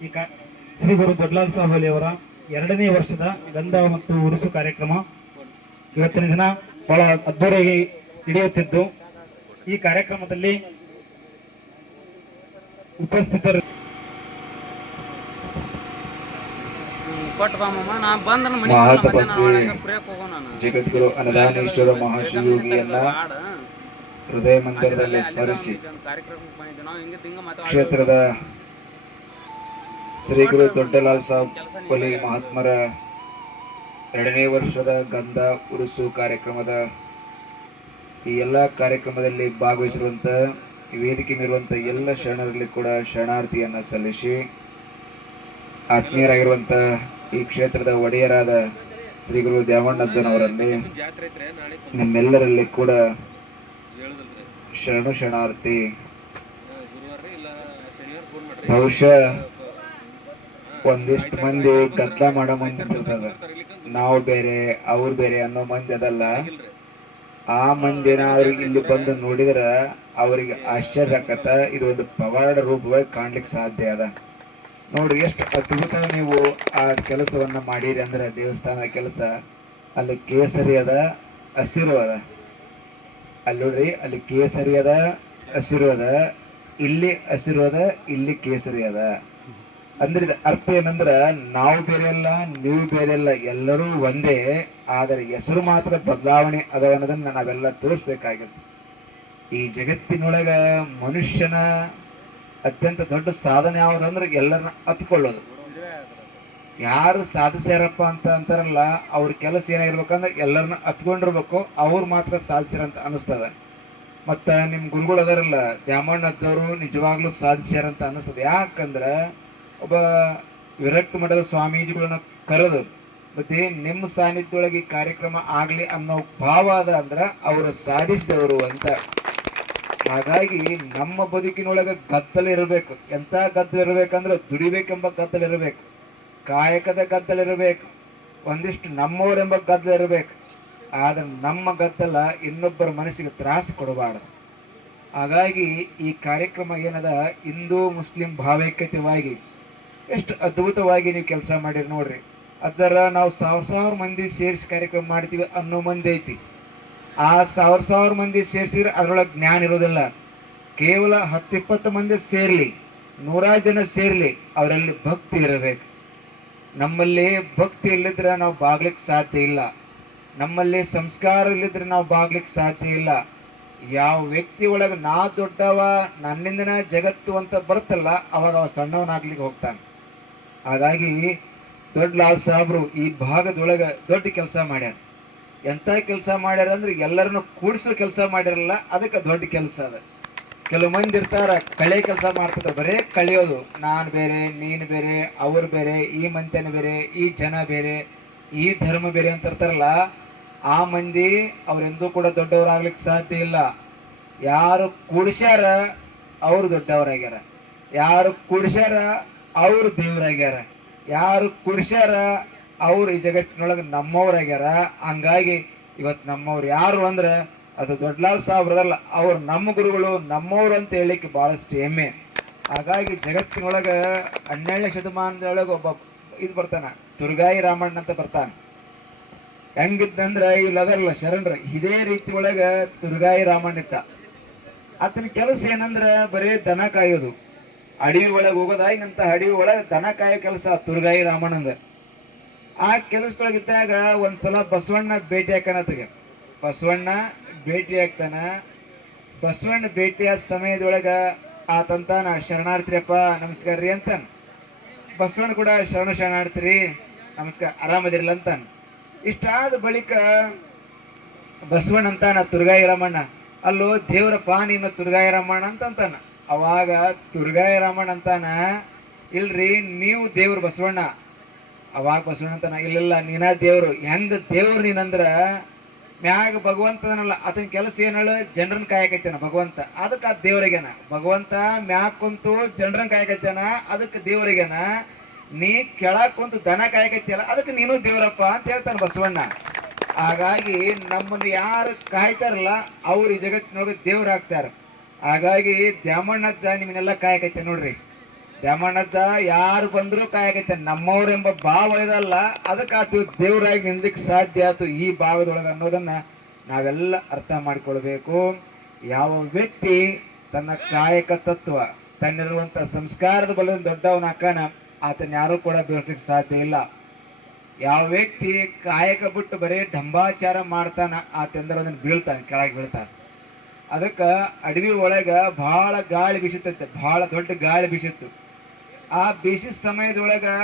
ಈ ಕಾ ಶ್ರೀ ಗುರು ದೊಡ್ಡಲಾಲ್ ಸಾಹೋಲಿ ಅವರ ಎರಡನೇ ವರ್ಷದ ಗಂಧ ಮತ್ತು ಉರುಸು ಕಾರ್ಯಕ್ರಮ ಇವತ್ತಿನ ದಿನ ಬಹಳ ಅದ್ದೂರಿಯಾಗಿ ನಡೆಯುತ್ತಿದ್ದು ಈ ಕಾರ್ಯಕ್ರಮದಲ್ಲಿ ಉಪಸ್ಥಿತರು ಮಹಾತಪಸ್ವಿ ಜಗದ್ಗುರು ಅನದಾನೇಶ್ವರ ಮಹಾಶಿವಯೋಗಿಯನ್ನ ಹೃದಯ ಮಂದಿರದಲ್ಲಿ ಸ್ಮರಿಸಿ ಕ್ಷೇತ್ರದ ಶ್ರೀ ಗುರು ದೊಡ್ಡಲಾಲ್ ಸಾಹಬ್ ಕೊಲಿ ಮಹಾತ್ಮರ ಎರಡನೇ ವರ್ಷದ ಗಂಧ ಉರುಸು ಕಾರ್ಯಕ್ರಮದ ಈ ಎಲ್ಲ ಕಾರ್ಯಕ್ರಮದಲ್ಲಿ ಭಾಗವಹಿಸಿರುವಂತ ಈ ವೇದಿಕೆ ಮೇಲಿರುವಂತ ಎಲ್ಲ ಶರಣರಲ್ಲಿ ಕೂಡ ಶರಣಾರ್ಥಿಯನ್ನ ಸಲ್ಲಿಸಿ ಆತ್ಮೀಯರಾಗಿರುವಂತ ಈ ಕ್ಷೇತ್ರದ ಒಡೆಯರಾದ ಶ್ರೀ ಗುರು ದ್ಯಾಮಣ್ಣಜ್ಜನವರಲ್ಲಿ ನಮ್ಮೆಲ್ಲರಲ್ಲಿ ಕೂಡ ಶರಣು ಶರಣಾರ್ಥಿ. ಬಹುಶಃ ಒಂದಿಷ್ಟು ಮಂದಿ ಗದ್ದಲ ಮಾಡೋ ಮಂದಿ ಅಂತಿರ್ತದ ನಾವು ಬೇರೆ, ಅವ್ರು ಬೇರೆ ಅನ್ನೋ ಮಂದಿ ಅದಲ್ಲ. ಆ ಮಂದಿನ ಅವ್ರಿಗೆ ಇಲ್ಲಿ ಬಂದು ನೋಡಿದ್ರ ಅವ್ರಿಗೆ ಆಶ್ಚರ್ಯ ಆಕತ್ತ. ಇದು ಒಂದು ಪವಾಡ ರೂಪವಾಗಿ ಕಾಣ್ಲಿಕ್ಕೆ ಸಾಧ್ಯ ಅದ. ನೋಡ್ರಿ ಎಷ್ಟು ಅದ್ಭುತ ನೀವು ಆ ಕೆಲಸವನ್ನ ಮಾಡಿರಿ ಅಂದ್ರೆ ದೇವಸ್ಥಾನ ಕೆಲಸ. ಅಲ್ಲಿ ಕೇಸರಿ ಅದ, ಹಸಿರು ಅದ. ಅಲ್ಲಿ ನೋಡ್ರಿ, ಅಲ್ಲಿ ಕೇಸರಿ ಅದ, ಹಸಿರು ಅದ. ಇಲ್ಲಿ ಹಸಿರು ಅದ, ಇಲ್ಲಿ ಕೇಸರಿ ಅದ. ಅಂದ್ರೆ ಅರ್ಥ ಏನಂದ್ರ ನಾವು ಬೇರೆ ಅಲ್ಲ, ನೀವು ಬೇರೆ ಅಲ್ಲ, ಎಲ್ಲರೂ ಒಂದೇ. ಆದರೆ ಹೆಸರು ಮಾತ್ರ ಬದಲಾವಣೆ ಅದಾವ ಅನ್ನೋದನ್ನ ನಾವೆಲ್ಲ ತೋರಿಸ್ಬೇಕಾಗಿತ್ತು. ಈ ಜಗತ್ತಿನೊಳಗ ಮನುಷ್ಯನ ಅತ್ಯಂತ ದೊಡ್ಡ ಸಾಧನೆ ಯಾವುದಂದ್ರೆ ಎಲ್ಲರನ್ನ ಹತ್ಕೊಳ್ಳೋದು ಯಾರು ಸಾಧಿಸ್ಯಾರಪ್ಪ ಅಂತ ಅಂತಾರಲ್ಲ, ಅವ್ರ ಕೆಲಸ ಏನಾಗಿರ್ಬೇಕಂದ್ರೆ ಎಲ್ಲರನ್ನ ಅತ್ಕೊಂಡಿರ್ಬೇಕು, ಅವ್ರು ಮಾತ್ರ ಸಾಧಿಸ್ಯಾರಂತ ಅನಿಸ್ತದ ಮತ್ತು ನಿಮ್ಮ ಗುರುಗಳು ಅದಾರಲ್ಲ ದ್ಯಾಮಣ್ಣ ಅಜ್ಜವರು ನಿಜವಾಗ್ಲೂ ಸಾಧಿಸ್ಯಾರಂತ ಅನಿಸ್ತದ ಯಾಕಂದ್ರ ಒಬ್ಬ ವಿರಕ್ತ ಮಠದ ಸ್ವಾಮೀಜಿಗಳನ್ನ ಕರೆದು, ಮತ್ತೆ ನಿಮ್ಮ ಸಾನ್ನಿಧ್ಯದೊಳಗೆ ಕಾರ್ಯಕ್ರಮ ಆಗಲಿ ಅನ್ನೋ ಭಾವ ಅದ ಅಂದ್ರ ಅವರು ಸಾಧಿಸಿದವರು ಅಂತ. ಹಾಗಾಗಿ ನಮ್ಮ ಬದುಕಿನೊಳಗೆ ಗದ್ದಲ ಇರಬೇಕು. ಎಂತ ಗದ್ದಲ ಇರಬೇಕಂದ್ರೆ ದುಡಿಬೇಕೆಂಬ ಗದ್ದಲ ಇರಬೇಕು. ಕಾಯಕದ ಗದ್ದಲ ಇರಬೇಕು. ಒಂದಿಷ್ಟು ನಮ್ಮವರೆಂಬ ಗದ್ದಲ ಇರಬೇಕು. ಆದ್ರೆ ನಮ್ಮ ಗದ್ದಲ ಇನ್ನೊಬ್ಬರ ಮನಸ್ಸಿಗೆ ತ್ರಾಸ ಕೊಡಬಾರದು. ಹಾಗಾಗಿ ಈ ಕಾರ್ಯಕ್ರಮ ಏನದ? ಹಿಂದೂ ಮುಸ್ಲಿಂ ಭಾವೈಕ್ಯತೆವಾಗಿ ಎಷ್ಟು ಅದ್ಭುತವಾಗಿ ನೀವು ಕೆಲಸ ಮಾಡಿರಿ ನೋಡ್ರಿ. ಅದರ ನಾವು ಸಾವಿರ ಸಾವಿರ ಮಂದಿ ಸೇರಿಸಿ ಕಾರ್ಯಕ್ರಮ ಮಾಡ್ತೀವಿ ಅನ್ನೋ ಮಂದಿ ಐತಿ. ಆ ಸಾವಿರ ಸಾವಿರ ಮಂದಿ ಸೇರಿಸಿದ್ರೆ ಅದರೊಳಗೆ ಜ್ಞಾನ ಇರೋದಿಲ್ಲ. ಕೇವಲ ಹತ್ತಿಪ್ಪತ್ತು ಮಂದಿ ಸೇರಲಿ, ನೂರಾರು ಜನ ಸೇರ್ಲಿ, ಅವರಲ್ಲಿ ಭಕ್ತಿ ಇರಬೇಕು. ನಮ್ಮಲ್ಲಿ ಭಕ್ತಿ ಇಲ್ಲದ್ರೆ ನಾವು ಬಾಗ್ಲಿಕ್ಕೆ ಸಾಧ್ಯ ಇಲ್ಲ. ನಮ್ಮಲ್ಲಿ ಸಂಸ್ಕಾರ ಇಲ್ಲದ್ರೆ ನಾವು ಬಾಗ್ಲಿಕ್ಕೆ ಸಾಧ್ಯ ಇಲ್ಲ. ಯಾವ ವ್ಯಕ್ತಿ ಒಳಗೆ ನಾ ದೊಡ್ಡವ ನನ್ನಿಂದನ ಜಗತ್ತು ಅಂತ ಬರುತ್ತಲ್ಲ, ಅವಾಗ ಅವ ಸಣ್ಣವನಾಗ್ಲಿಕ್ಕೆ ಹೋಗ್ತಾನೆ. ಹಾಗಾಗಿ ದೊಡ್ಡ ಲಾಲ್ ಸಾಹೇಬ್ರು ಈ ಭಾಗದೊಳಗ ದೊಡ್ಡ ಕೆಲಸ ಮಾಡ್ಯಾರ. ಎಂತ ಕೆಲಸ ಮಾಡ್ಯಾರ ಅಂದ್ರೆ ಎಲ್ಲರನ್ನು ಕೂಡಿಸೋ ಕೆಲಸ ಮಾಡ್ಯಾರಲ್ಲ, ಅದಕ್ಕೆ ದೊಡ್ಡ ಕೆಲಸ ಅದ. ಕೆಲವು ಮಂದಿ ಇರ್ತಾರ, ಕಳೆ ಕೆಲಸ ಮಾಡ್ತಾರೆ ಬರೇ ಕಳೆಯೋದು. ನಾನು ಬೇರೆ, ನೀನು ಬೇರೆ, ಅವ್ರು ಬೇರೆ, ಈ ಮಂತ್ಯನ ಬೇರೆ, ಈ ಜನ ಬೇರೆ, ಈ ಧರ್ಮ ಬೇರೆ ಅಂತ ಇರ್ತಾರಲ್ಲ, ಆ ಮಂದಿ ಅವರೆಂದೂ ಕೂಡ ದೊಡ್ಡವರಾಗ್ಲಿಕ್ಕೆ ಸಾಧ್ಯ ಇಲ್ಲ. ಯಾರು ಕೂಡಿಸ್ಯಾರ, ಅವ್ರು ದೊಡ್ಡವರಾಗ್ಯಾರ. ಯಾರು ಕೂಡಿಸ್ಯಾರ ಅವ್ರು ದೇವರಾಗ್ಯಾರ ಯಾರು ಕುಡಿಸ್ಯಾರ ಅವ್ರು ಈ ಜಗತ್ತಿನೊಳಗೆ ನಮ್ಮವ್ರಾಗ್ಯಾರ ಹಂಗಾಗಿ ಇವತ್ತು ನಮ್ಮವ್ರು ಯಾರು ಅಂದ್ರೆ, ಅದು ದೊಡ್ಡಲಾಲ್ ಸಾಹೇಬ್ರದಲ್ಲ ಅವ್ರು ನಮ್ಮ ಗುರುಗಳು ನಮ್ಮವ್ರು ಅಂತ ಹೇಳಿಕ್ಕೆ ಭಾಳಷ್ಟು ಹೆಮ್ಮೆ. ಹಾಗಾಗಿ ಜಗತ್ತಿನೊಳಗೆ ಹನ್ನೆರಡನೇ ಶತಮಾನದೊಳಗೆ ಒಬ್ಬ ಇದು ಬರ್ತಾನೆ ದುರ್ಗಾಯಿ ರಾಮಣ್ಣ ಅಂತ ಬರ್ತಾನೆ. ಹೆಂಗಿದ್ದಂದ್ರೆ ಅದರಲ್ಲ ಶರಣರು, ಇದೇ ರೀತಿ ಒಳಗೆ ದುರ್ಗಾಯಿ ರಾಮಣ್ಣ ಇತ್ತ ಆತನ ಕೆಲಸ ಏನಂದ್ರೆ ಬರೀ ದನ ಕಾಯೋದು. ಅಡವಿ ಒಳಗೆ ಹೋಗೋದಾಗಿನಂತ ಅಡವಿ ಒಳಗೆ ದನ ಕಾಯೋ ಕೆಲಸ ತುರ್ಗಾಯಿ ರಾಮಣ್ಣಂದ ಆ ಕೆಲಸದೊಳಗಿದ್ದಾಗ ಒಂದ್ಸಲ ಬಸವಣ್ಣ ಭೇಟಿ ಹಾಕನತ್ತಿಗೆ ಬಸವಣ್ಣ ಭೇಟಿ ಆಗ್ತಾನ. ಬಸವಣ್ಣ ಭೇಟಿಯಾದ ಸಮಯದೊಳಗ ನಾ ಶರಣಾರ್ಥಿಯಪ್ಪ ನಮಸ್ಕಾರ ರೀ ಅಂತಾನ. ಬಸವಣ್ಣ ಕೂಡ, ಶರಣ ಶರಣಾರ್ಥಿ ನಮಸ್ಕಾರ, ಆರಾಮದಿರಲ್ಲ ಅಂತಾನ. ಇಷ್ಟಾದ ಬಳಿಕ ಬಸವಣ್ಣ ಅಂತಾನ, ತುರ್ಗಾಯಿ ರಾಮಣ್ಣ, ಅಲ್ಲೋ ದೇವರಪ್ಪ, ನೀನು ತುರ್ಗಾಯಿ ರಾಮಣ್ಣ ಅಂತ ಅಂತಾನ. ಅವಾಗ ತುರ್ಗಾಯಿ ರಾಮಣ್ಣ ಅಂತಾನ, ಇಲ್ರಿ ನೀವು ದೇವ್ರು ಬಸವಣ್ಣ. ಅವಾಗ ಬಸವಣ್ಣ ಅಂತಾನ, ಇಲ್ಲಿಲ್ಲ, ನೀನ ದೇವ್ರು. ಹೆಂಗ ದೇವ್ರು ನೀನಂದ್ರ, ಮ್ಯಾಗ ಭಗವಂತನಲ್ಲ ಆತನ ಕೆಲಸ ಏನಳು? ಜನರನ್ನ ಕಾಯಕೈತಾನ ಭಗವಂತ. ಅದಕ್ಕೆ ಆ ದೇವರಿಗೇನ. ಭಗವಂತ ಮ್ಯಾಗ ಕುಂತು ಜನರನ್ನ ಕಾಯಕೈತಾನ? ಅದಕ್ಕೆ ದೇವರಿಗೇನ. ನೀ ಕೆಳಕ್ ಕುಂತು ದನ ಕಾಯಕೈತಿಯಲ್ಲ, ಅದಕ್ಕೆ ನೀನು ದೇವರಪ್ಪ ಅಂತ ಹೇಳ್ತಾನೆ ಬಸವಣ್ಣ. ಹಾಗಾಗಿ ನಮ್ಮನ್ನು ಯಾರು ಕಾಯ್ತಾರಲ್ಲ, ಅವ್ರು ಈ ಜಗತ್ತಿನೊಳಗೆ ದೇವ್ರು ಆಗ್ತಾರ. ಹಾಗಾಗಿ ದ್ಯಾಮಣ್ಣಜ್ಜ ನಿಮ್ಮನ್ನೆಲ್ಲ ಕಾಯಕೈತೆ ನೋಡ್ರಿ. ದ್ಯಾಮಣ್ಣಜ್ಜ ಯಾರು ಬಂದ್ರು ಕಾಯಕೈತೆ. ನಮ್ಮವ್ರೆಂಬ ಭಾವ ಇದಲ್ಲ. ಅದಕ್ಕೆ ಆತು ದೇವರಾಗಿ ನಿಂದಕ್ಕೆ ಸಾಧ್ಯ ಆಯ್ತು ಈ ಭಾಗದೊಳಗೆ ಅನ್ನೋದನ್ನ ನಾವೆಲ್ಲ ಅರ್ಥ ಮಾಡಿಕೊಳ್ಬೇಕು. ಯಾವ ವ್ಯಕ್ತಿ ತನ್ನ ಕಾಯಕ ತತ್ವ ತನ್ನಿರುವಂಥ ಸಂಸ್ಕಾರದ ಬಲದಿಂದ ದೊಡ್ಡವನ ಅಕ್ಕನ ಆತನ ಯಾರು ಕೂಡ ಬೀಳ್ಲಿಕ್ಕೆ ಸಾಧ್ಯ ಇಲ್ಲ. ಯಾವ ವ್ಯಕ್ತಿ ಕಾಯಕ ಬಿಟ್ಟು ಬರೀ ಢಂಬಾಚಾರ ಮಾಡ್ತಾನ ಆತಂದ್ರೆ ಅದನ್ನು ಬೀಳ್ತಾನೆ, ಕೆಳಗೆ ಬೀಳ್ತಾನೆ. ಅದಕ್ಕ ಅಡವಿ ಒಳಗೆ ಬಹಳ ಗಾಳಿ ಬೀಸುತ್ತೆ ಬಹಳ ದೊಡ್ಡ ಗಾಳಿ ಬೀಸಿತ್ತು. ಆ ಬೀಸಿದ ಸಮಯದೊಳಗೆ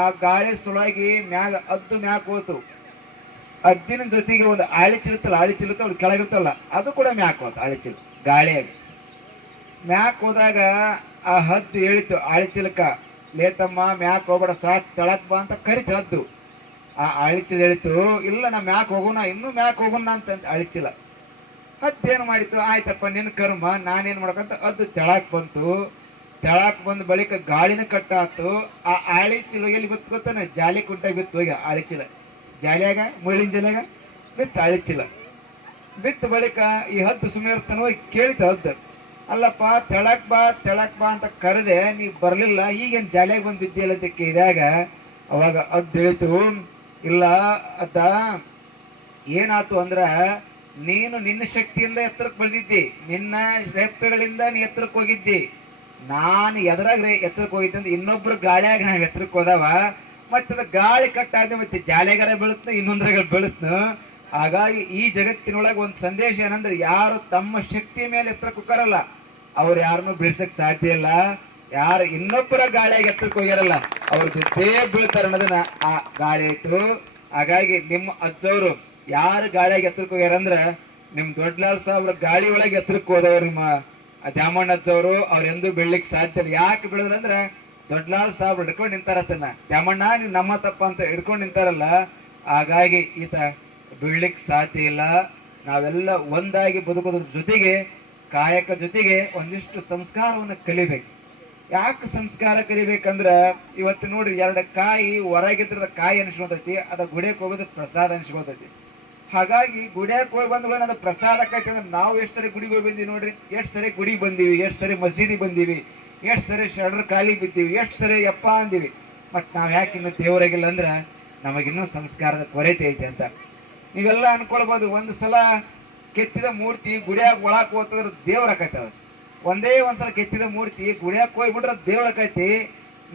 ಆ ಗಾಳಿ ಸುಳಾಗಿ ಮ್ಯಾಗ ಅದ್ದು ಮ್ಯಾಕ್ ಹೋತು. ಅದ್ದಿನ ಜೊತೆಗೆ ಒಂದು ಆಳಿ ಚಿರುತ್ತಲ್ಲ ಆಳಿ ಚಿರುತ್ತ ಅವ್ಳು ಕೆಳಗಿರ್ತಲ್ಲ ಅದು ಕೂಡ ಮ್ಯಾಕ್ ಹೋತು ಆಳಿ ಚಿಲು, ಗಾಳಿಯಾಗಿ. ಮ್ಯಾಕ್ ಹೋದಾಗ ಆ ಹದ್ದು ಹೇಳಿತು ಆಳಿ ಚಿಲಕ, ಲೇತಮ್ಮ, ಮ್ಯಾಕ್ ಹೋಗ್ಬೇಡ ಸಾಕ್ ತಳಕ್ ಬಾ ಅಂತ ಕರಿತು ಹದ್ದು. ಆ ಆಳಿಚಿಲ ಹೇಳಿತು ಇಲ್ಲ, ನಾ ಮ್ಯಾಕ್ ಹೋಗೋಣ ಇನ್ನೂ ಮ್ಯಾಕ್ ಹೋಗೋಣ ಅಂತ ಅಳಿಚಿಲ್ಲ ಹತ್ತೇನು ಮಾಡಿತು ಆಯ್ತಪ್ಪ, ನಿನ್ನ ಕರ್ಮ, ನಾನೇನು ಮಾಡಕಂತ ಅದು ತೆಳಕ್ ಬಂತು. ತೆಳಕ್ ಬಂದ ಬಳಿಕ ಗಾಳಿನ ಕಟ್ಟಾತು. ಆ ಆಳಿ ಚಿಲು ಎಲ್ಲಿ ಬಿತ್ತು ಗೊತ್ತಾನ ಜಾಲಿ ಕುಂಟ ಬಿತ್ತು ಹೋಗಿ, ಆಳಿ ಚೀಲ. ಜಾಲಿಯಾಗ? ಮುಳ್ಳಿನ ಜಾಲಿಯಾಗ ಬಿತ್ತು ಆಳಿ ಚೀಲ. ಬಿತ್ತ ಬಳಿಕ ಈ ಹದ್ದು ಸುಮ್ಮನೆ ಇರ್ತಾನ ಹೋಗಿ ಕೇಳಿದ ಹದ್ದು, ಅಲ್ಲಪ್ಪ, ತೆಳಕ್ ಬಾ ತೆಳಕ್ ಬಾ ಅಂತ ಕರೆದೆ, ನೀ ಬರಲಿಲ್ಲ, ಈಗೇನು ಜಾಲಿಯಾಗ ಬಂದ್ ಬಿದ್ದಿಲ್ಲ ಅಂತ ಕೇಳಿದಾಗ ಅವಾಗ ಅದ್ ಹೇಳಿತು, ಇಲ್ಲ ಅದ ಏನಾತು ಅಂದ್ರ ನೀನು ನಿನ್ನ ಶಕ್ತಿಯಿಂದ ಎತ್ತರಕ್ಕೆ ಬಂದಿದ್ದಿ. ನಿನ್ನ ರೆಪ್ಪೆಗಳಿಂದ ನೀ ಎತ್ತರಕ್ಕೆ ಹೋಗಿದ್ದಿ. ನಾನು ಎದರಾಗ ಎತ್ತರಕ್ಕೆ ಹೋಗಿದ್ದೆ ಅಂದ್ರೆ ಇನ್ನೊಬ್ರು ಗಾಳಿಯಾಗ ನಾವು ಎತ್ತರಕ್ಕೆ ಹೋದವ. ಮತ್ತೆ ಅದು ಗಾಳಿ ಕಟ್ಟಾದ ಮತ್ತೆ ಜಾಲೆಗಾರ ಬೀಳುತ್ತೆ ಇನ್ನೊಂದ್ರಾಗ ಬೀಳುತ್ತೆ ಹಾಗಾಗಿ ಈ ಜಗತ್ತಿನೊಳಗೆ ಒಂದು ಸಂದೇಶ ಏನಂದ್ರೆ ಯಾರು ತಮ್ಮ ಶಕ್ತಿ ಮೇಲೆ ಎತ್ತರಕ್ಕೆ ಹೋಗಾರಲ್ಲ ಅವ್ರು ಯಾರನ್ನು ಬೀಳ್ಸಕ್ ಸಾಧ್ಯ ಇಲ್ಲ. ಯಾರು ಇನ್ನೊಬ್ಬರ ಗಾಳಿಯಾಗಿ ಎತ್ತರಕ್ಕೆ ಹೋಗ್ಯಾರಲ್ಲ, ಅವ್ರ ಜೊತೆ ಬೀಳ್ತಾರೆ ಅನ್ನೋದನ್ನ ಆ ಗಾಳಿ ಆಯ್ತು. ಹಾಗಾಗಿ ನಿಮ್ಮ ಅಜ್ಜವರು ಯಾರು ಗಾಳಿಯಾಗಿ ಎತ್ತರಕ್ಕೆ ಹೋಗ್ಯಾರಂದ್ರ ನಿಮ್ ದೊಡ್ಡಲಾಲ್ ಸಾಹಬ್ರ ಗಾಳಿ ಒಳಗೆ ಎತ್ತರಕ್ಕೆ ಹೋದವ್ರು ನಿಮ್ಮ ಆ ದ್ಯಾಮಣ್ಣ ಅಜ್ಜವರು ಅವ್ರ ಎಂದೂ ಬೆಳ್ಳಿಕ್ ಸಾಧ್ಯ ಇಲ್ಲ. ಯಾಕೆ ಬೀಳದ್ರಂದ್ರ ದೊಡ್ಡಲಾಲ್ ಸಾಹೇಬ್ರು ಹಿಡ್ಕೊಂಡು ನಿಂತಾರತನ್ನ ದ್ಯಾಮಣ್ಣ, ನೀವು ನಮ್ಮ ತಪ್ಪ ಅಂತ ಹಿಡ್ಕೊಂಡು ನಿಂತಾರಲ್ಲ, ಹಾಗಾಗಿ ಈತ ಬೀಳ್ಲಿಕ್ಕೆ ಸಾಧ್ಯ ಇಲ್ಲ. ನಾವೆಲ್ಲ ಒಂದಾಗಿ ಬದುಕೋದ್ರ ಜೊತೆಗೆ, ಕಾಯಕ ಜೊತೆಗೆ ಒಂದಿಷ್ಟು ಸಂಸ್ಕಾರವನ್ನು ಕಲಿಬೇಕು. ಯಾಕೆ ಸಂಸ್ಕಾರ ಕಲಿಬೇಕಂದ್ರ ಇವತ್ತು ನೋಡ್ರಿ, ಎರಡು ಕಾಯಿ ಹೊರಗಿದ್ರದ ಕಾಯಿ ಅನಿಸ್ಕೊತೈತಿ, ಅದ ಗುಡಿಯಕ್ಕೆ ಹೋಗೋದು ಪ್ರಸಾದ ಅನಿಸ್ಕೊತೈತಿ. ಹಾಗಾಗಿ ಗುಡಿಯಕ್ಕೆ ಹೋಗಿ ಬಂದ ಅದ ಪ್ರಸಾದ ಅಂದ್ರೆ ನಾವು ಎಷ್ಟು ಸರಿ ಗುಡಿಗೆ ಹೋಗಿ ಬಂದೀವಿ ನೋಡ್ರಿ? ಎಷ್ಟು ಸರಿ ಗುಡಿಗೆ ಬಂದೀವಿ, ಎಷ್ಟು ಸರಿ ಮಸೀದಿ ಬಂದೀವಿ, ಎಷ್ಟು ಸರಿ ಶರಣರ ಕಾಲಿ ಬಿದ್ದೀವಿ, ಎಷ್ಟು ಸರಿ ಯಪ್ಪ ಅಂದೀವಿ. ಮತ್ತು ನಾವು ಯಾಕೆ ಇನ್ನು ದೇವರಾಗಿಲ್ಲ ಅಂದ್ರೆ ನಮಗಿನ್ನೂ ಸಂಸ್ಕಾರದ ಕೊರತೆ ಐತೆ ಅಂತ. ನೀವೆಲ್ಲ ಅನ್ಕೊಳ್ಬೋದು, ಒಂದು ಸಲ ಕೆತ್ತಿದ ಮೂರ್ತಿ ಗುಡಿಯಾಗ ಒಳಕ್ ಹೋಗ್ತಂದ್ರೆ ದೇವ್ರ ಅದು. ಒಂದೇ ಒಂದ್ಸಲ ಕೆತ್ತಿದ ಮೂರ್ತಿ ಗುಡಿಯಾಕ್ ಹೋಗ್ಬಿಟ್ರೆ ದೇವ್ರ ಆಕೈತಿ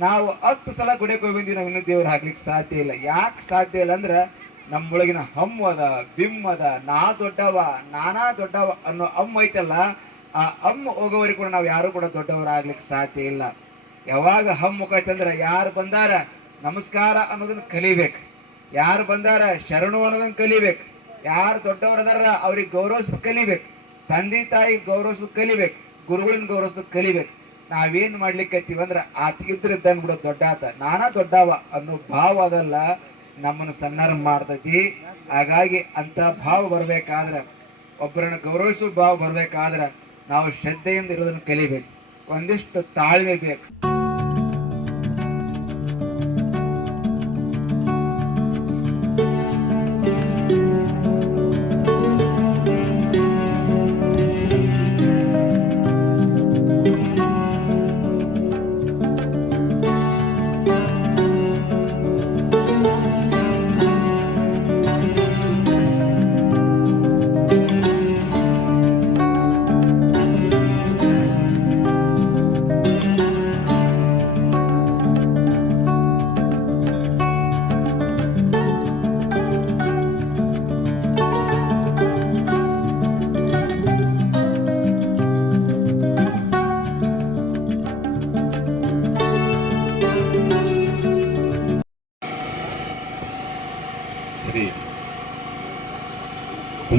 ನಾವು ಹತ್ತು ಸಲ ಗುಡಿಯಕ್ಕೆ ಹೋಗಿ ಬಂದೀವಿ, ನಾವು ಇನ್ನೂ ದೇವ್ರ ಹಾಕ್ಲಿಕ್ಕೆ ಸಾಧ್ಯ ಇಲ್ಲ. ಯಾಕೆ ಸಾಧ್ಯ ಇಲ್ಲ ಅಂದ್ರ ನಮ್ಮೊಳಗಿನ ಹಮ್ಮದ ಅದ, ಬಿಮ್ ನಾ ದೊಡ್ಡವ, ನಾನಾ ದೊಡ್ಡವ ಅನ್ನೋ ಅಮ್ಮ ಐತಲ್ಲ, ಆ ಅಮ್ಮ ಹೋಗೋವರೆಗೂ ಕೂಡ ನಾವು ಯಾರು ಕೂಡ ದೊಡ್ಡವರಾಗ್ಲಿಕ್ಕೆ ಸಾಧ್ಯ ಇಲ್ಲ. ಯಾವಾಗ ಮುಖೈತಂದ್ರ ಯಾರು ಬಂದಾರ ನಮಸ್ಕಾರ ಅನ್ನೋದನ್ನ ಕಲಿಬೇಕು. ಯಾರು ಬಂದಾರ ಶರಣು ಅನ್ನೋದನ್ನ ಕಲಿಬೇಕು. ಯಾರು ದೊಡ್ಡವರದಾರ ಅವ್ರಿಗೆ ಗೌರವಿಸೋದ್ ಕಲಿಬೇಕು. ತಂದೆ ತಾಯಿ ಗೌರವಿಸೋದ್ ಕಲಿಬೇಕು. ಗುರುಗಳನ್ನ ಗೌರವಿಸೋದ್ ಕಲಿಬೇಕು. ನಾವೇನ್ ಮಾಡ್ಲಿಕ್ಕೆ ಅಂದ್ರೆ ಆತ ಇದ್ರಿದ್ದಾನ ಕೂಡ ದೊಡ್ಡ ಆತ ನಾನಾ ದೊಡ್ಡವ ಅನ್ನೋ ಭಾವ ಅದಲ್ಲ. ನಮ್ಮನ್ನು ಸಣ್ಣರ ಮಾಡ್ತೈತಿ. ಹಾಗಾಗಿ ಅಂತ ಭಾವ ಬರಬೇಕಾದ್ರೆ, ಒಬ್ಬರನ್ನ ಗೌರವಿಸುವ ಭಾವ ಬರಬೇಕಾದ್ರೆ ನಾವು ಶ್ರದ್ಧೆಯಿಂದ ಇರೋದನ್ನು ಕಲಿಬೇಕು. ಒಂದಿಷ್ಟು ತಾಳ್ಮೆ ಬೇಕು.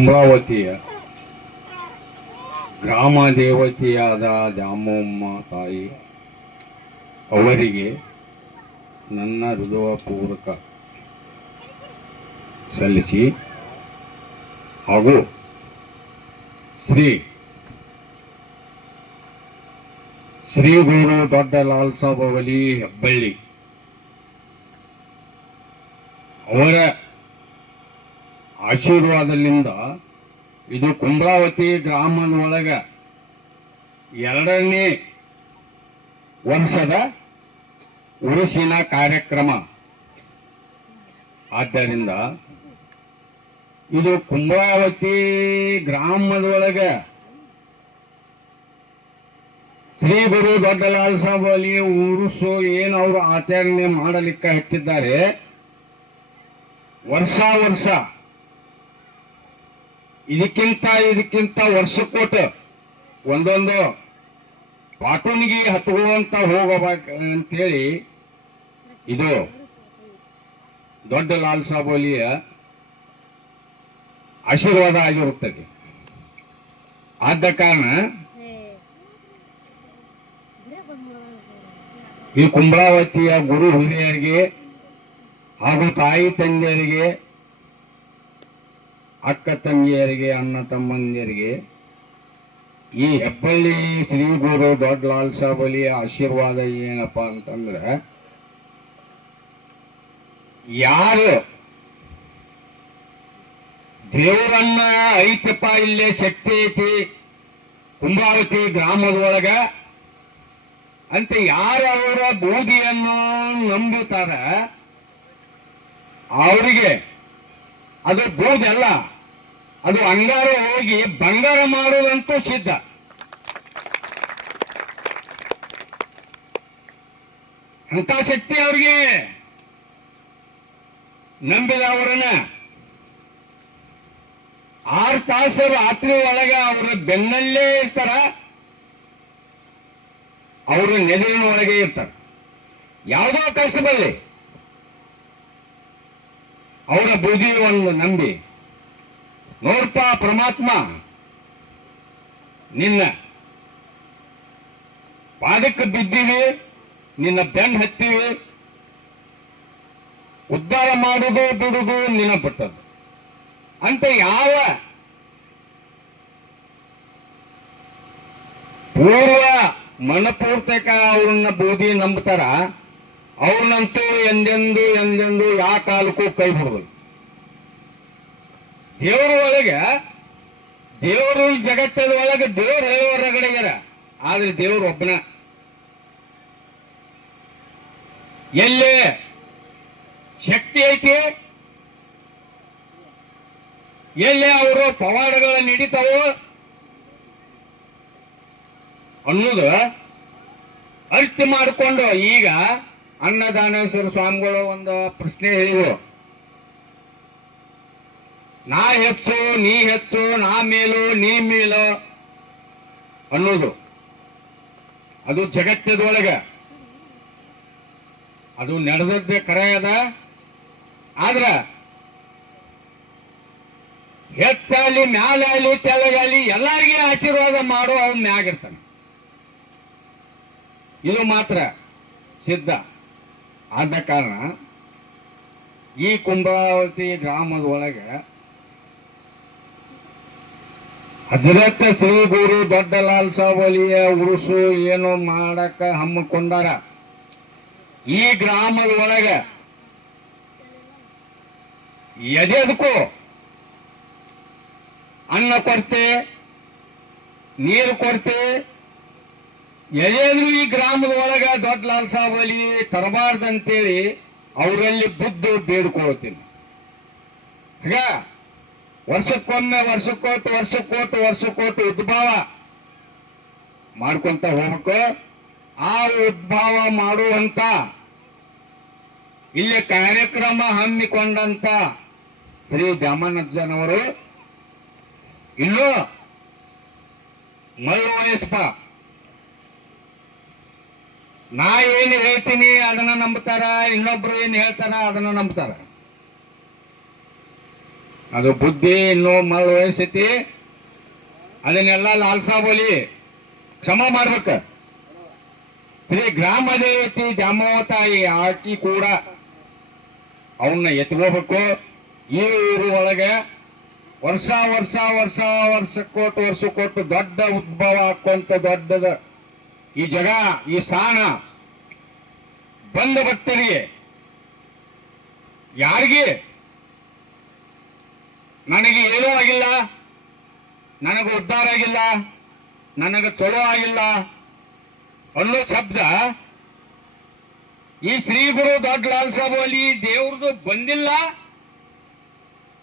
ಕುಂಭಾವತಿಯ ಗ್ರಾಮ ದೇವತೆಯಾದ ದಾಮಮ್ಮ ತಾಯಿ ಅವರಿಗೆ ನನ್ನ ಹೃದಯಪೂರ್ವಕ ಸಲ್ಲಿಸಿ ಹಾಗೂ ಶ್ರೀ ಶ್ರೀ ಗುರು ದೊಡ್ಡ ಲಾಲ್ ಸಾಬ್ ಅವಲಿ ಹೆಬ್ಬಳ್ಳಿ ಅವರ ಆಶೀರ್ವಾದದಿಂದ ಇದು ಕುಂಭಾವತಿ ಗ್ರಾಮದ ಒಳಗ ಎರಡನೇ ವರ್ಷದ ಉರುಸಿನ ಕಾರ್ಯಕ್ರಮ. ಆದ್ದರಿಂದ ಇದು ಕುಂಭಾವತಿ ಗ್ರಾಮದೊಳಗೆ ಶ್ರೀ ಗುರು ದೊಡ್ಡಲಾಲ್ ಸಾಬ್ ಅಲ್ಲಿ ಉರುಸು ಏನು ಅವರು ಆಚರಣೆ ಮಾಡಲಿಕ್ಕೆ ಹೆಚ್ಚಿದ್ದಾರೆ ವರ್ಷ ವರ್ಷ ಇದಕ್ಕಿಂತ ಇದಕ್ಕಿಂತ ವರ್ಷಕ್ಕೋಟ ಒಂದೊಂದು ಪಾಟೋನಿಗೆ ಹತ್ಕೊಳ್ಳುವಂತ ಹೋಗಬೇಕು ಅಂತೇಳಿ ಇದು ದೊಡ್ಡ ಲಾಲ್ ಸಾಬೋಲಿಯ ಆಶೀರ್ವಾದ ಆಗಿರುತ್ತದೆ. ಆದ ಕಾರಣ ಈ ಕುಂಬಳಾವತಿಯ ಗುರು ಹಿರಿಯರಿಗೆ ಹಾಗೂ ತಾಯಿ ತಂದೆಯರಿಗೆ ಅಕ್ಕ ತಂಗಿಯರಿಗೆ, ಅಣ್ಣ ತಮ್ಮಂದಿರಿಗೆ, ಈ ಹೆಬ್ಬಳ್ಳಿ ಶ್ರೀ ಗುರು ದೊಡ್ಡ ಲಾಲ್ ಸಾಬಲಿಯ ಆಶೀರ್ವಾದ ಏನಪ್ಪ ಅಂತಂದ್ರೆ, ಯಾರು ದೇವರನ್ನ ಐತಪ್ಪ ಇಲ್ಲೇ ಶಕ್ತಿ ಐತಿ ಕುಂಭಾವತಿ ಗ್ರಾಮದೊಳಗ, ಅಂತ ಯಾರು ಅವರ ಬೂದಿಯನ್ನು ನಂಬುತ್ತಾರ, ಅವರಿಗೆ ಅದು ಬೂದಲ್ಲ ಅದು ಅಂಗಾರ ಹೋಗಿ ಬಂಗಾರ ಮಾಡುವುದಂತೂ ಸಿದ್ಧ. ಅಂತ ಶಕ್ತಿ ಅವ್ರಿಗೆ. ನಂಬಿದ ಅವರನ್ನ. ಆರು ತಾಸು ರಾತ್ರಿ ಒಳಗೆ ಅವರ ಬೆನ್ನಲ್ಲೇ ಇರ್ತಾರ. ಅವರು ನೆರಳಿನ ಒಳಗೆ ಇರ್ತಾರೆ. ಯಾವುದೋ ಕಷ್ಟ ಬರಲಿ ಅವರ ಬುದ್ಧಿಯನ್ನು ನಂಬಿ. ನೋಡ್ಪ ಪರಮಾತ್ಮ. ನಿನ್ನ ಪಾದಕ್ಕೆ ಬಿದ್ದೀವಿ, ನಿನ್ನ ಬೆನ್ ಹತ್ತೀವಿ. ಉದ್ಧಾರ ಮಾಡುದು ದುಡುದು ನಿನ್ನ ಬಿಟ್ಟದ್ದು ಅಂತ ಯಾವ ಪೂರ್ವ ಮನಪೂರ್ತಕ ಅವ್ರನ್ನ ಬೋಧಿ ನಂಬ್ತಾರ, ಅವ್ರನ್ನಂತೂ ಎಂದೆಂದು ಎಂದೆಂದು ಯಾವ ಕಾಲಕ್ಕೂ ಕೈ ಬಿಡೋದು ದೇವರ ಒಳಗೆ, ದೇವರು ಜಗತ್ತದ ಒಳಗೆ ದೇವ್ರ ಹೊರಗಡೆಗ್ಯಾರ ಆದ್ರೆ ದೇವರು ಒಬ್ಬನ. ಎಲ್ಲಿ ಶಕ್ತಿ ಐತಿ? ಎಲ್ಲಿ ಅವರು ಪವಾಡಗಳ ನಡೀತಾವೋ? ಅನ್ನೋದು ಅರ್ಥ ಮಾಡಿಕೊಂಡು ಈಗ ಅನ್ನದಾನೇಶ್ವರ ಸ್ವಾಮಿಗಳು ಒಂದು ಪ್ರಶ್ನೆ ಹೇಳಿದ್ರು. ನಾ ಹೆಚ್ಚು ನೀ ಹೆಚ್ಚು ನಾ ಮೇಲು, ನೀ ಮೇಲು ಅನ್ನೋದು. ಅದು ಜಗತ್ತದೊಳಗೆ ಅದು ನಡೆದದ್ದೇ ಕರೆ ಅದ. ಆದ್ರ ಹೆಚ್ಚಾಲಿ ಮ್ಯಾಲಾಗಲಿ ತೆಳಗಾಲಿ ಎಲ್ಲರಿಗೆ ಆಶೀರ್ವಾದ ಮಾಡೋ ಅವನ್ ಮ್ಯಾಗಿರ್ತಾನೆ ಇದು ಮಾತ್ರ ಸಿದ್ಧ. ಆದ ಕಾರಣ ಈ ಕುಂಭಾವತಿ ಗ್ರಾಮದ ಒಳಗೆ ಹಜರತ್ ಶ್ರೀ ಗುರು ದೊಡ್ಡ ಲಾಲ್ ಸಾವಲಿಯ ಉರುಸು ಏನು ಮಾಡಕ ಹಮ್ಮಿಕೊಂಡಾರ? ಈ ಗ್ರಾಮದ ಒಳಗೆ ಎದೆದಕ್ಕೂ ಅನ್ನ ಕೊರತೆ, ನೀರು ಕೊರತೆ ಎದೇನು ಈ ಗ್ರಾಮದ ಒಳಗ ದೊಡ್ಡ ಲಾಲ್ ಸಾವಲಿ ತರಬಾರ್ದಂತೇಳಿ ಅವರಲ್ಲಿ ಬುದ್ಧು ಬೇಡ್ಕೊಳ್ತೀನಿ. ಈಗ ವರ್ಷಕ್ಕೊಮ್ಮೆ ವರ್ಷಕ್ಕೋಟು ವರ್ಷಕ್ಕೋಟು ವರ್ಷಕ್ಕೋಟು ಉದ್ಭವ ಮಾಡ್ಕೊಂತ ಹೋಗ್ಬೇಕು. ಆ ಉದ್ಭವ ಮಾಡುವಂತ, ಇಲ್ಲಿ ಕಾರ್ಯಕ್ರಮ ಹಮ್ಮಿಕೊಂಡಂತ ಶ್ರೀ ದ್ಯಾಮನಜ್ಜನವರು. ಇಲ್ಲೋ ಮಲ್ಲು ವಯಸ್ಪ ನಾ ಏನು ಹೇಳ್ತೀನಿ ಅದನ್ನ ನಂಬ್ತಾರ, ಇನ್ನೊಬ್ರು ಏನು ಹೇಳ್ತಾರ ಅದನ್ನ ನಂಬ್ತಾರ. ಅದು ಬುದ್ಧಿ, ಇನ್ನು ಮರಳು ವಯಸ್ಸೈತಿ ಅದನ್ನೆಲ್ಲ ಲಾಲ್ಸಾ ಬಲಿ ಕ್ಷಮ ಮಾಡ್ಬೇಕ. ಶ್ರೀ ಗ್ರಾಮ ದೇವತಿ ದಾಮೋತಾಯಿ ಆಕಿ ಕೂಡ ಅವನ್ನ ಎತ್ಕೋಬೇಕು. ಈ ಊರು ಒಳಗೆ ವರ್ಷ ವರ್ಷ ವರ್ಷ ವರ್ಷ ಕೊಟ್ಟು ವರ್ಷ ಕೊಟ್ಟು ದೊಡ್ಡ ಉದ್ಭವ ಹಾಕುವಂತ ದೊಡ್ಡದ ಈ ಜಗ, ಈ ಸ್ಥಾನ. ಬಂದ ಭಕ್ತರಿಗೆ ಯಾರಿಗೆ? ನನಗೆ ಏನೂ ಆಗಿಲ್ಲ. ನನಗೆ ಉದ್ಧಾರ ಆಗಿಲ್ಲ. ನನಗೆ ಚಲೋ ಆಗಿಲ್ಲ. ಅನ್ನೋ ಶಬ್ದ ಈ ಶ್ರೀ ಗುರು ದೊಡ್ಡ ಲಾಲ್ ಸಾಬು ಅಲ್ಲಿ ದೇವ್ರದ್ದು ಬಂದಿಲ್ಲ.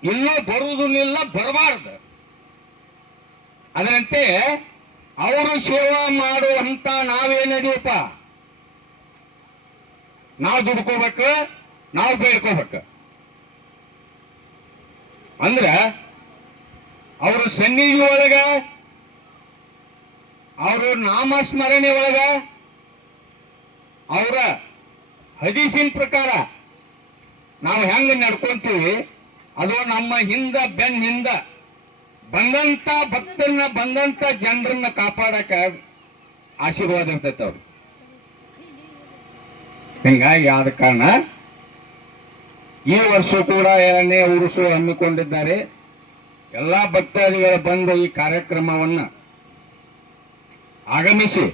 ಇಲ್ಲ ಬರುವುದಿಲ್ಲ, ಬರಬಾರ್ದು. ಅದರಂತೆ ಅವರು ಸೇವಾ ಮಾಡುವಂತ ನಡೆಯಪ್ಪ ನಾವು ದುಡ್ಕೋಬೇಕು, ನಾವು ಬೇಡ್ಕೋಬೇಕು. ಅಂದ್ರ ಅವರು ಸನ್ನಿಧಿ ಒಳಗ, ಅವರು ನಾಮಸ್ಮರಣೆ ಒಳಗ, ಅವರ ಹದೀಸಿನ ಪ್ರಕಾರ ನಾವು ಹೆಂಗ ನಡ್ಕೊಂತೀವಿ? ಅದು ನಮ್ಮ ಹಿಂದ ಬೆನ್ ಹಿಂದ ಬಂದಂತ ಭಕ್ತರನ್ನ, ಬಂದಂತ ಜನರನ್ನ ಕಾಪಾಡಕ ಆಶೀರ್ವಾದ ಇರ್ತೈತೆ ಅವ್ರು ಹಿಂಗಾಗಿ ಆದ ಕಾರಣ ಈ ವರ್ಷ ಕೂಡ ಎರಡನೇ ಉರುಸು ಹಮ್ಮಿಕೊಂಡಿದ್ದಾರೆ. ಎಲ್ಲ ಭಕ್ತಾದಿಗಳು ಬಂದು ಈ ಕಾರ್ಯಕ್ರಮವನ್ನ ಆಗಮಿಸಿ.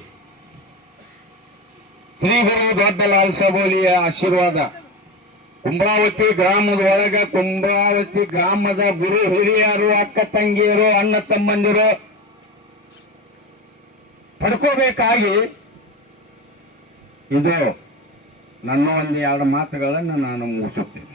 ಶ್ರೀ ಗುರು ದೊಡ್ಡ ಲಾಲ್ ಸಬೋಲಿಯ ಆಶೀರ್ವಾದ. ಕುಂಬ್ರಾವತಿ ಗ್ರಾಮದ ಒಳಗ ಕುಂಬ್ರಾವತಿ ಗ್ರಾಮದ ಗುರು ಹಿರಿಯರು, ಅಕ್ಕ ತಂಗಿಯರು, ಅಣ್ಣ ತಮ್ಮಂದಿರು ಪಡ್ಕೋಬೇಕಾಗಿ ಇದು ನನ್ನ ಒಂದು ಎರಡು ಮಾತುಗಳನ್ನು ನಾನು ಮುಗಿಸುತ್ತೇನೆ.